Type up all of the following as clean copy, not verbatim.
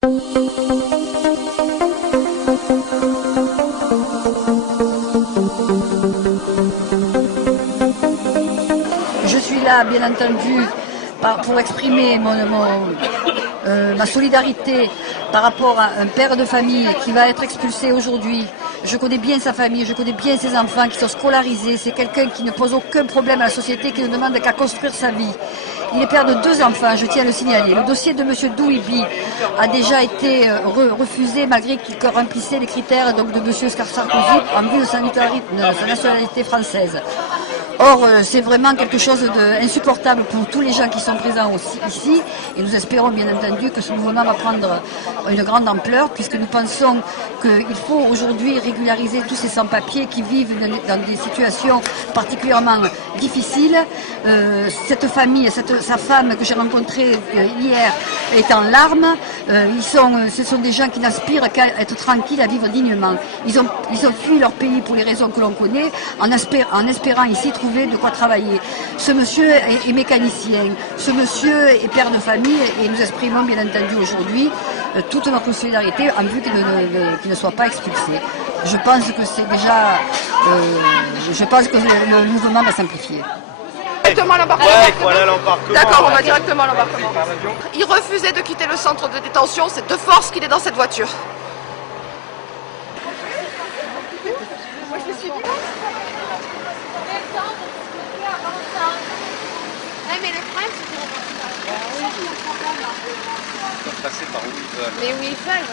Je suis là, bien entendu, pour exprimer ma solidarité par rapport à un père de famille qui va être expulsé aujourd'hui. Je connais bien sa famille, je connais bien ses enfants qui sont scolarisés. C'est quelqu'un qui ne pose aucun problème à la société, qui ne demande qu'à construire sa vie. Il est père de 2 enfants, je tiens à le signaler. Le dossier de M. Douibi a déjà été refusé malgré qu'il remplissait les critères donc, de M. Sarkozy en vue de sa nationalité française. Or, c'est vraiment quelque chose d'insupportable pour tous les gens qui sont présents ici et nous espérons bien entendu que ce mouvement va prendre une grande ampleur puisque nous pensons qu'il faut aujourd'hui régulariser tous ces sans-papiers qui vivent dans des situations particulièrement difficiles. Cette famille, sa femme que j'ai rencontrée hier est en larmes. Ce sont des gens qui n'aspirent qu'à être tranquilles, à vivre dignement. Ils ont fui leur pays pour les raisons que l'on connaît en espérant ici trouver de quoi travailler. Ce monsieur est mécanicien, ce monsieur est père de famille et nous exprimons bien entendu aujourd'hui toute notre solidarité en vue qu'il ne soit pas expulsé. Je pense que c'est déjà, le mouvement va s'amplifier. Directement à l'embarquement. Ouais, voilà l'embarquement. D'accord, on va directement à l'embarquement. Il refusait de quitter le centre de détention, c'est de force qu'il est dans cette voiture. Passer par où ils veulent. Mais où ils veulent.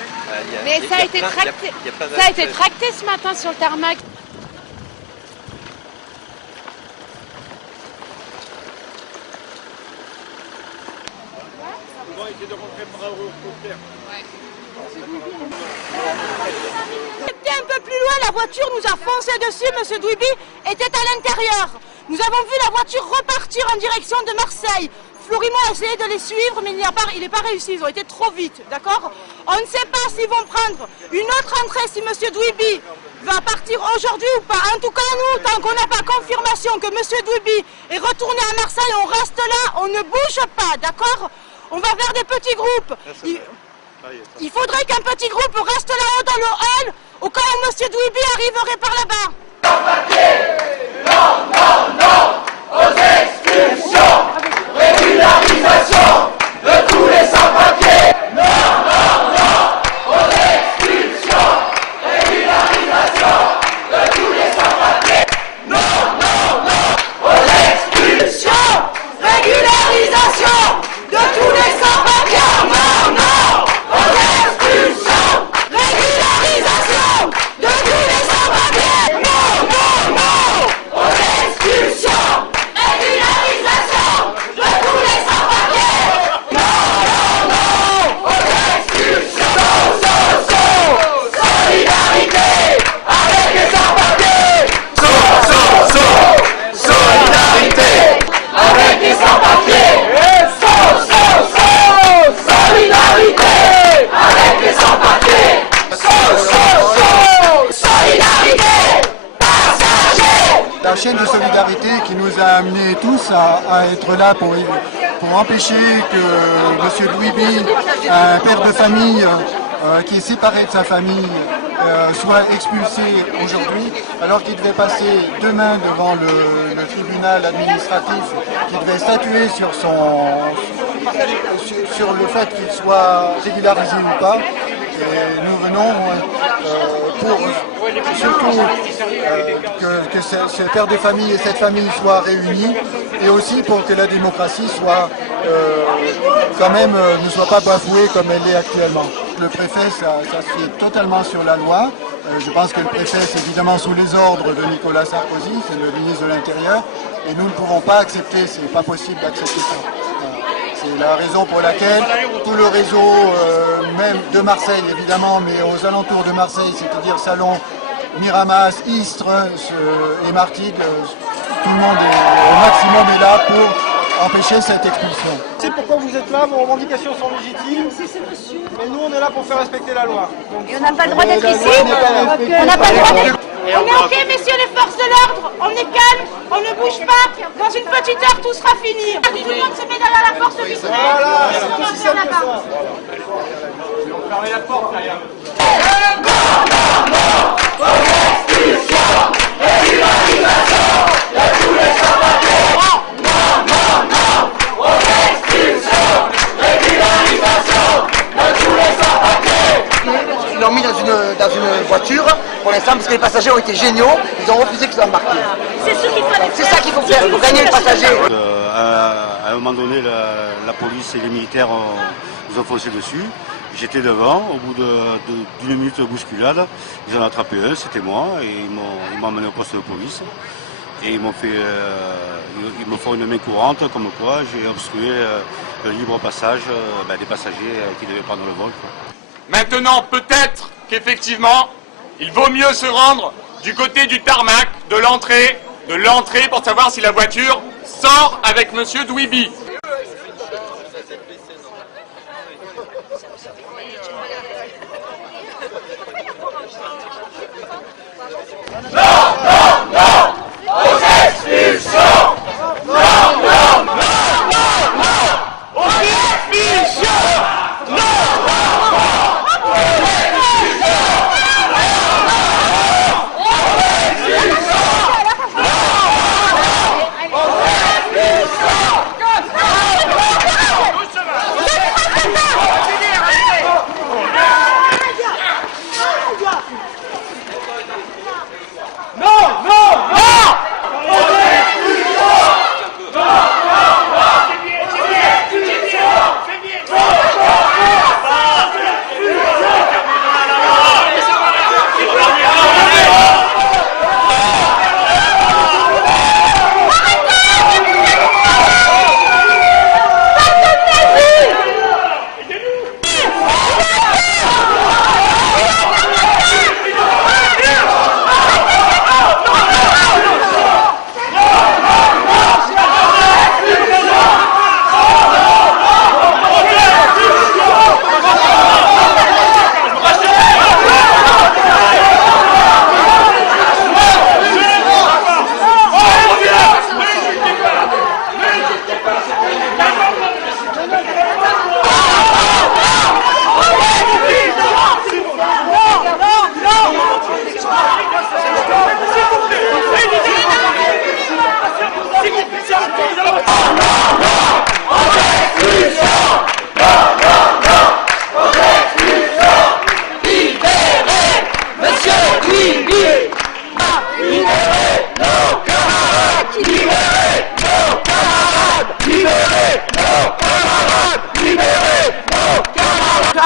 Mais ça a été tracté. Ça a été tracté ce matin sur le tarmac. Un peu plus loin, la voiture nous a foncé dessus, M. Douibi était à l'intérieur. Nous avons vu la voiture repartir en direction de Marseille. Florimond a essayé de les suivre, mais il n'est pas réussi, ils ont été trop vite, d'accord? On ne sait pas s'ils vont prendre une autre entrée, si M. Douibi va partir aujourd'hui ou pas. En tout cas, nous, tant qu'on n'a pas confirmation que M. Douibi est retourné à Marseille, on reste là, on ne bouge pas, d'accord? On va vers des petits groupes. Il faudrait qu'un petit groupe reste là-haut dans le hall, au cas où M. Douibi arriverait par là-bas. Non, non, non aux expulsions, régularisation de tous les sans-papiers. Non, non, non aux expulsions, régularisation de tous les sans-papiers. Non, non, non aux expulsions, régularisation de tous les sans-papiers. Non, non aux expulsions, régularisation de tous les sans-papiers. Non, non, non aux expulsions, régularisation de tous les sans-papiers. Non, non, non aux expulsions. Solidarité avec les sans-papiers. Solidarité avec les sans-papiers. Solidarité avec les sans-papiers. Solidarité partagée. La chaîne de solidarité qui nous a amenés tous à être là pour empêcher que M. Douibi, un père de famille qui est séparé de sa famille, soit expulsé aujourd'hui, alors qu'il devait passer demain devant le tribunal administratif, qui devait statuer sur le fait qu'il soit régularisé ou pas. Et nous venons pour surtout que ce père de famille et cette famille soient réunis et aussi pour que la démocratie soit quand même ne soit pas bafouée comme elle l'est actuellement. Le préfet s'assied totalement sur la loi. Je pense que le préfet c'est évidemment sous les ordres de Nicolas Sarkozy, c'est le ministre de l'Intérieur, et nous ne pouvons pas accepter, c'est pas possible d'accepter ça. C'est la raison pour laquelle tout le réseau, même de Marseille évidemment, mais aux alentours de Marseille, c'est-à-dire Salon, Miramas, Istres et Martigues, tout le monde au maximum est là pour empêcher cette expulsion. C'est pourquoi vous êtes là, vos revendications sont légitimes, mais nous on est là pour faire respecter la loi. Donc, Et on n'a pas le droit d'être ici. On n'a pas le droit d'être. On est ok, messieurs les forces de l'ordre, on est calme, on ne bouge pas. Dans une petite heure, tout sera fini. Tout le monde se met derrière la force du voilà, c'est aussi simple que ça. Fermez la porte derrière. Ils l'ont mis dans une voiture pour l'instant parce que les passagers ont été géniaux, ils ont refusé qu'ils soient embarqués. C'est ça qu'il faut faire, pour gagner le passager. À un moment donné, la police et les militaires nous ont foncé dessus. J'étais devant, au bout d'une minute de bousculade, ils en ont attrapé un, c'était moi, et ils m'ont emmené au poste de police. Et ils m'ont fait une main courante, comme quoi j'ai obstrué le libre passage des passagers qui devaient prendre le vol. Maintenant, peut-être qu'effectivement, il vaut mieux se rendre du côté du tarmac, de l'entrée, pour savoir si la voiture sort avec Monsieur Douibi.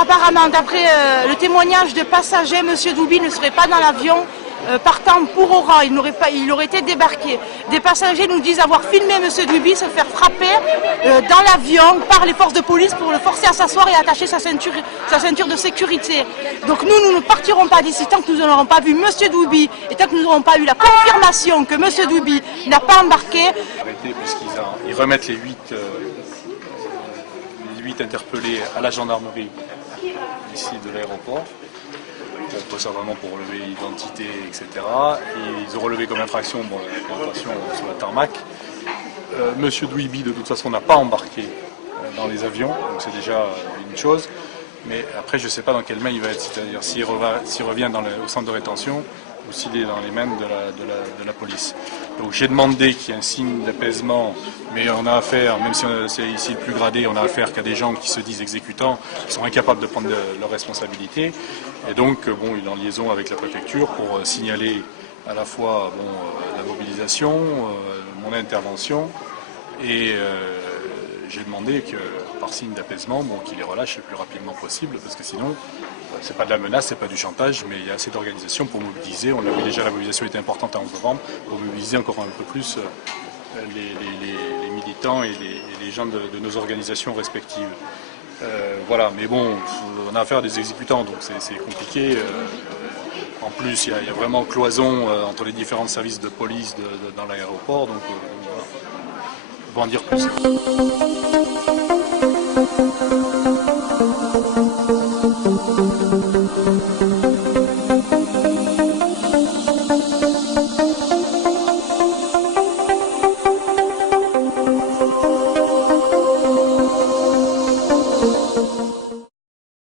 Apparemment, d'après le témoignage de passagers, M. Douibi ne serait pas dans l'avion partant pour Oran, il aurait été débarqué. Des passagers nous disent avoir filmé M. Douibi se faire frapper dans l'avion par les forces de police pour le forcer à s'asseoir et attacher sa ceinture de sécurité. Donc nous ne partirons pas d'ici tant que nous n'aurons pas vu M. Douibi et tant que nous n'aurons pas eu la confirmation que M. Douibi n'a pas embarqué. Ils remettent les 8 interpellés à la gendarmerie ici de l'aéroport, vraiment pour relever l'identité, etc. Et ils ont relevé comme infraction l'infraction sur la tarmac. Monsieur Douibi, de toute façon, n'a pas embarqué dans les avions, donc c'est déjà une chose. Mais après, je ne sais pas dans quelles mains il va être, c'est-à-dire s'il revient au centre de rétention ou s'il est dans les mains de la police. Donc j'ai demandé qu'il y ait un signe d'apaisement, mais on a affaire, même si c'est ici le plus gradé, on a affaire qu'à des gens qui se disent exécutants, qui sont incapables de prendre leurs responsabilités. Et donc, il est en liaison avec la préfecture pour signaler à la fois la mobilisation, mon intervention, et j'ai demandé que, par signe d'apaisement, qu'il les relâche le plus rapidement possible, parce que sinon, c'est pas de la menace, c'est pas du chantage, mais il y a assez d'organisations pour mobiliser. On l'a vu déjà, la mobilisation était importante à 11 novembre, pour mobiliser encore un peu plus les militants et les gens de nos organisations respectives. Voilà, mais bon, on a affaire à des exécutants, donc c'est compliqué. En plus, il y a vraiment cloison entre les différents services de police dans l'aéroport, donc voilà. On va en dire plus.